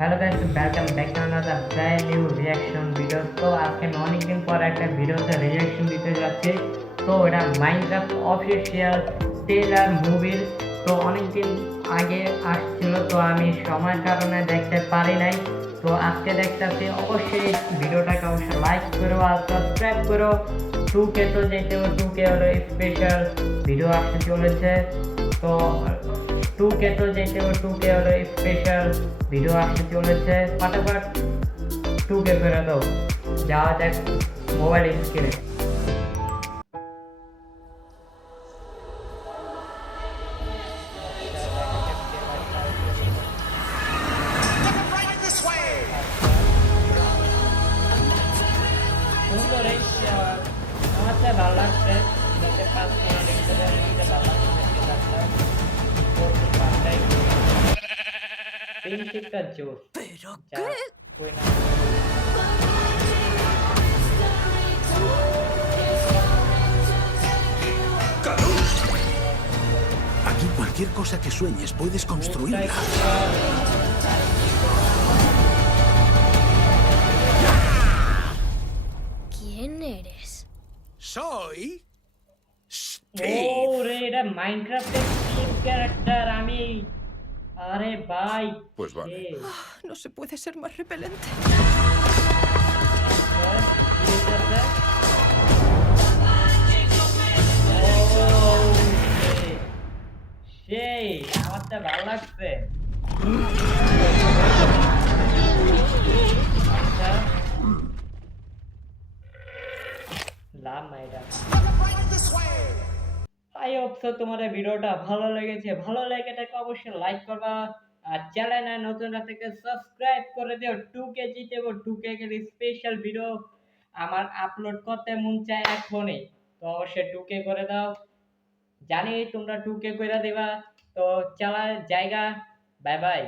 Hello guys, welcome back to another brand new reaction video. তো আজকে আমি অনেকদিন পর একটা ভিডিওতে রিঅ্যাকশন দিতে যাচ্ছি। তো এটা মাইনক্রাফট অফিসিয়াল ট্রেলার মুভির। তো অনেকদিন আগে আসছিল, তো আমি সময়ের কারণে দেখতে পারি নাই। তো আজকে দেখতেছি, অবশ্যই ভিডিওটাকে অবশ্যই লাইক করো আর সাবস্ক্রাইব করো। 2K তো যেতে হবে, 2K হলো স্পেশাল ভিডিও আসতে চলেছে। তো 2K তো যেতে হবে, 2K হলো স্পেশাল ভিডিও আসতে চলেছে। ফটাফট 2K করে দাও। যাওয়া যাক মোবাইল স্ক্রিনে। সুন্দর এই আমার তো ভালো লাগছে। দেখতে 5 মিনিট দেখতে ভালো লাগছে। প্রিন্সিপটা জোর ¿Pero যা qué? কই না। Aquí cualquier cosa que sueñes puedes construirla. ¿Quién eres? Soy ও Steve. রে, এটা মাইনক্রাফটের স্টিভ ক্যারেক্টার। আমি আরে ভাই, Pues vale. সেই No se puede ser más repelente. কি হইতাছে? সেই আমার তো ভালো লাগছে। আচ্ছা, লাভ নাই এটা। আই হোপ সো তোমার এই ভিডিওটা ভালো লেগেছে। ভালো লেগে এটাকে অবশ্যই লাইক করবা আর চ্যানেলে নতুন থেকে সাবস্ক্রাইব করে দিও। 2K জিতেব, 2K এর স্পেশাল ভিডিও আমার আপলোড করতে মন চায় এখনই। তো অবশ্যই 2K করে দাও। জানি তোমরা 2K কইরা দিবা। তো চলা জায়গা, বাই বাই।